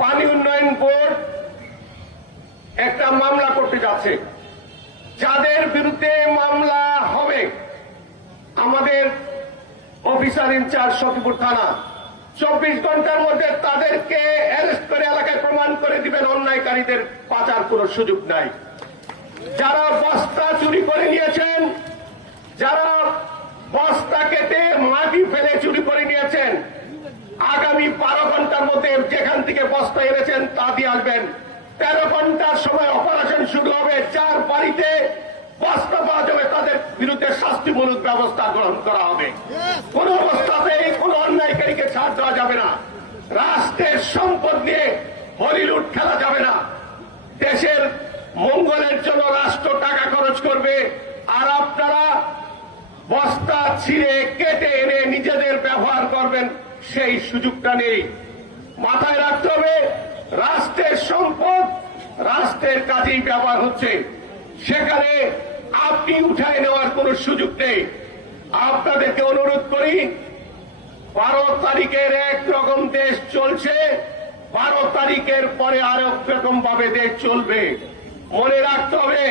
পানি উন্নয়ন বোর্ড একটা মামলা করতে যাচ্ছে। যাদের বিরুদ্ধে মামলা হবে আমাদের অফিসার ইনচার্জ সখীপুর থানা 24 ঘন্টার মধ্যে তাদেরকে অ্যারেস্ট করে এলাকায় প্রমাণ করে দিবেন। অন্যায়কারীদের বাঁচার কোনো সুযোগ নাই। যারা বস্তা চুরি করে নিয়েছেন, যারা বস্তা কেটে মাটি ফেলে চুরি করে নিয়েছেন, আগামী 12 ঘন্টার মধ্যে যেখান থেকে বস্তা এনেছেন তা দিয়ে আসবেন। 13 ঘন্টার সময় অপারেশন শুরু হবে। যার বাড়িতে বস্তা পাওয়া যাবে তাদের বিরুদ্ধে শাস্তিমূলক ব্যবস্থা গ্রহণ করা হবে। কোন অবস্থাতেই কোন অন্যায়কারীকে ছাড় দেওয়া যাবে না। রাষ্ট্রের সম্পদ নিয়ে হলিউড খেলা যাবে না। দেশের মঙ্গলের জন্য রাষ্ট্র টাকা খরচ করবে, আর আপনারা বস্তা ছিঁড়ে কেটে এনে নিজেদের ব্যবহার করবেন, সেই সুযোগটা নেই। মাথায় রাখতে হবে রাষ্ট্রের সম্পদ রাষ্ট্রের কাজেই ব্যবহার হচ্ছে, সেখানে আপনি উঠায় নেওয়ার কোন সুযোগ নেই। আপনাদেরকে অনুরোধ করি, 12 তারিখের একরকম দেশ চলছে, 12 তারিখের পরে আরেক রকম ভাবে দেশ চলবে। মনে রাখতে হবে